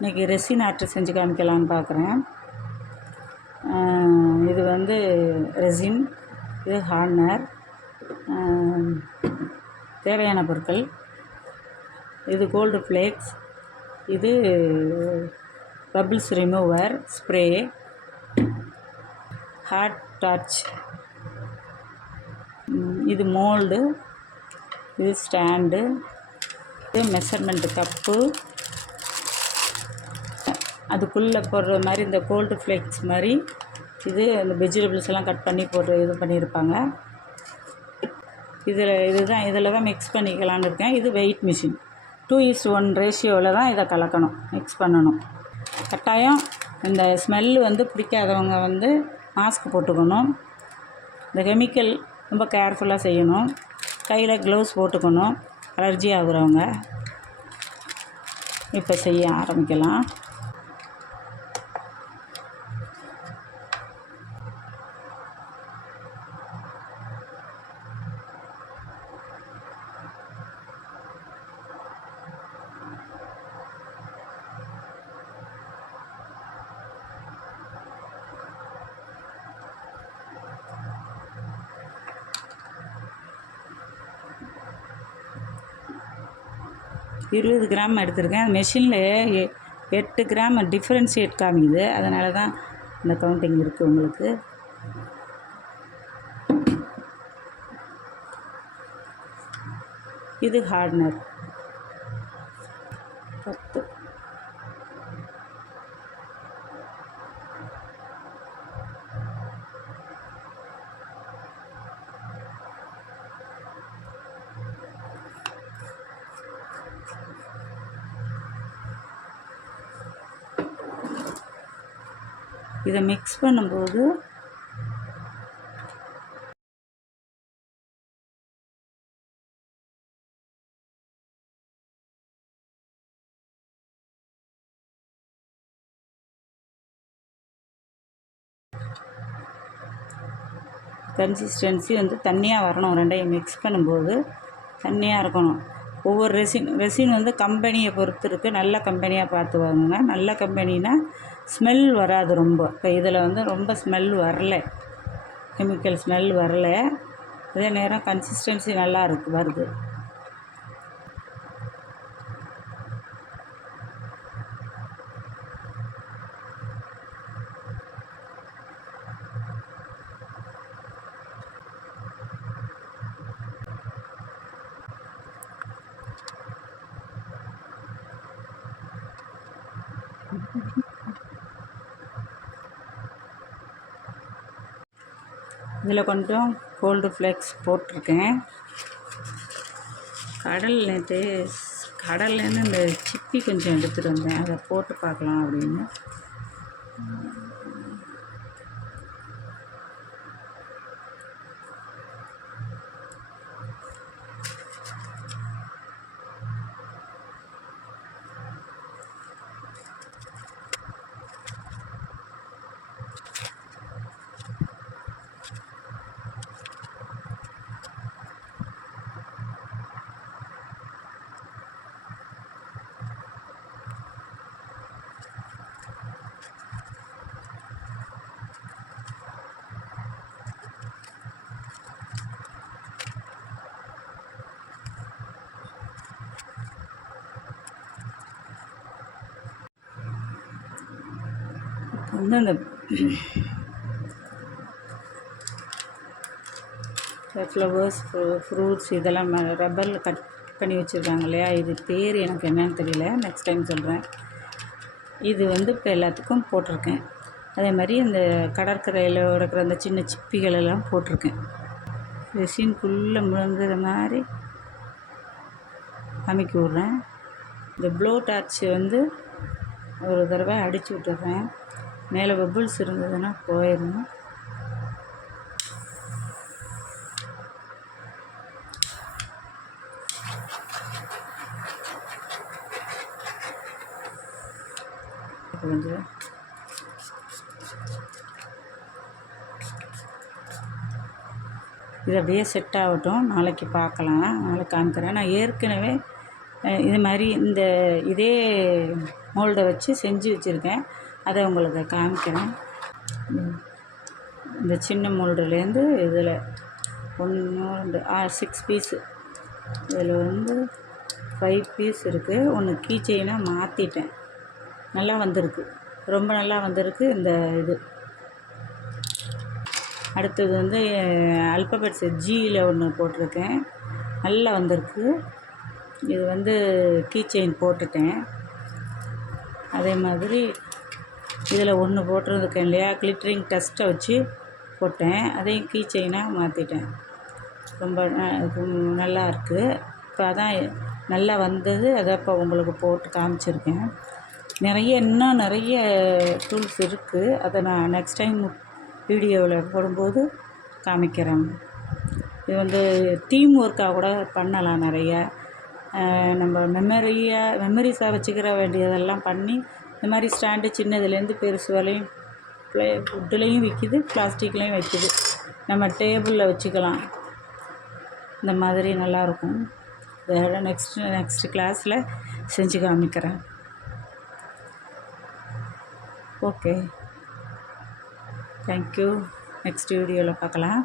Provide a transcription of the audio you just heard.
இன்றைக்கி resin art செஞ்சு காமிக்கலான்னு பார்க்குறேன். இது வந்து ரெசின், இது ஹார்ட்னர். தேவையான பொருட்கள்: இது கோல்டு ஃப்ளேக்ஸ், இது bubbles remover spray, hot torch, இது மோல்டு, இது ஸ்டாண்டு, இது மெஷர்மெண்ட்டு கப்பு, அதுக்குள்ளே போடுற மாதிரி இந்த கோல்டு ஃப்ளேக்ஸ் மாதிரி இது அந்த வெஜிடபிள்ஸ் எல்லாம் கட் பண்ணி போட்டு இது பண்ணியிருப்பாங்க. இதில் தான் மிக்ஸ் பண்ணிக்கலான்னு இருக்கேன். இது வெயிட் மிஷின். 2:1 ரேஷியோவில் தான் இதை கலக்கணும், மிக்ஸ் பண்ணணும். கட்டாயம் இந்த ஸ்மெல்லு வந்து பிடிக்காதவங்க வந்து மாஸ்க் போட்டுக்கணும். இந்த கெமிக்கல் ரொம்ப கேர்ஃபுல்லாக செய்யணும். கையில் க்ளவுஸ் போட்டுக்கணும், அலர்ஜி ஆகுறவங்க. இப்போ செய்ய ஆரம்பிக்கலாம். இருபது கிராம் எடுத்திருக்கேன். மெஷினில் 8 கிராம் டிஃப்ரென்ஷியேட் காமிக்குது, அதனால தான் இந்த கவுண்டிங் இருக்குது உங்களுக்கு. இது ஹார்ட்னர் 10. இதை மிக்ஸ் பண்ணும்போது கன்சிஸ்டன்சி வந்து தண்ணியாக வரணும். ரெண்டையும் மிக்ஸ் பண்ணும்போது தண்ணியாக இருக்கணும். ஒவ்வொரு ரெசின் வந்து கம்பெனியை பொறுத்து இருக்குது. நல்ல கம்பெனியாக பார்த்து வாங்குங்க. நல்ல கம்பெனினா ஸ்மெல் வராது ரொம்ப. இப்போ இதில் வந்து ரொம்ப ஸ்மெல் வரல, கெமிக்கல் ஸ்மெல் வரல. அதே நேரம் கன்சிஸ்டன்சி நல்லா வருது. இதில் கொஞ்சம் கோல்டு ஃப்ளேக்ஸ் போட்டிருக்கேன். கடல்லேருந்து இந்த சிப்பி கொஞ்சம் எடுத்துகிட்டு வந்தேன், அதை போட்டு பார்க்கலாம் அப்படின்னு. வந்து அந்த ஃப்ளவர்ஸ், ஃப்ரூட்ஸ் இதெல்லாம் ரப்பரில் கட் பண்ணி வச்சுருக்காங்க இல்லையா, இது பேர் எனக்கு என்னன்னு தெரியல, நெக்ஸ்ட் டைம் சொல்கிறேன். இது வந்து இப்போ எல்லாத்துக்கும் போட்டிருக்கேன். அதே மாதிரி இந்த கடற்கரையில் இருக்கிற அந்த சின்ன சிப்பிகளெல்லாம் போட்டிருக்கேன். ரெசின் ஃபுல்லாக முழுங்குற மாதிரி அமைக்கி விட்றேன். இந்த ப்ளோ டார்ச் வந்து ஒரு தடவை அடித்து விட்டுறேன். மேலே பபிள்ஸ் இருந்ததுன்னா போயிடணும். கொஞ்சம் இது அப்படியே செட் ஆகட்டும், நாளைக்கு பார்க்கலாம், நாளைக்கு காமிக்கிறேன். நான் ஏற்கனவே இது மாதிரி இதே மோல்டை வச்சு செஞ்சு வச்சுருக்கேன். அதை உங்களுக்கு காமிக்கிறேன். இந்த சின்ன மோல்டுலேருந்து இதில் 1 2 6 பீஸு, இதில் வந்து 5 பீஸ் இருக்குது. ஒன்று கீ செயினாக மாற்றிட்டேன். நல்லா வந்திருக்கு, ரொம்ப நல்லா வந்திருக்கு இந்த இது. அடுத்தது வந்து அல்பபெட்ஸ் ஜியில் ஒன்று போட்டிருக்கேன், நல்லா வந்திருக்கு. இது வந்து கீ செயின் போட்டுட்டேன். அதே மாதிரி இதில் ஒன்று போட்டிருக்கேன் இல்லையா, கிளிட்டரிங் டஸ்ட்டை வச்சு போட்டேன். அதையும் கீ செயினாக மாற்றிட்டேன். ரொம்ப நல்லா இருக்குது. இப்போ அதான் நல்லா வந்தது, அதை இப்போ உங்களுக்கு போட்டு காமிச்சிருக்கேன். இன்னும் நிறைய டூல்ஸ் இருக்குது. அதை நான் நெக்ஸ்ட் டைம் வீடியோவில் போடும்போது காமிக்கிறேன். இது வந்து டீம் ஒர்க்காக கூட பண்ணலாம். நிறைய நம்ம மெமரிஸாக வச்சுக்கிற வேண்டியதெல்லாம் பண்ணி இந்த மாதிரி ஸ்டாண்டு சின்னதுலேருந்து பெருசு வரையும் வுட்டுலேயும் விற்கிது, பிளாஸ்டிக்லேயும் வைக்கிது. நம்ம டேபிளில் வச்சுக்கலாம். இந்த மாதிரி நல்லாயிருக்கும். இதோட நெக்ஸ்ட் கிளாஸில் செஞ்சு காமிக்கிறேன். Okay, thank you. நெக்ஸ்ட் வீடியோவில் பார்க்கலாம்.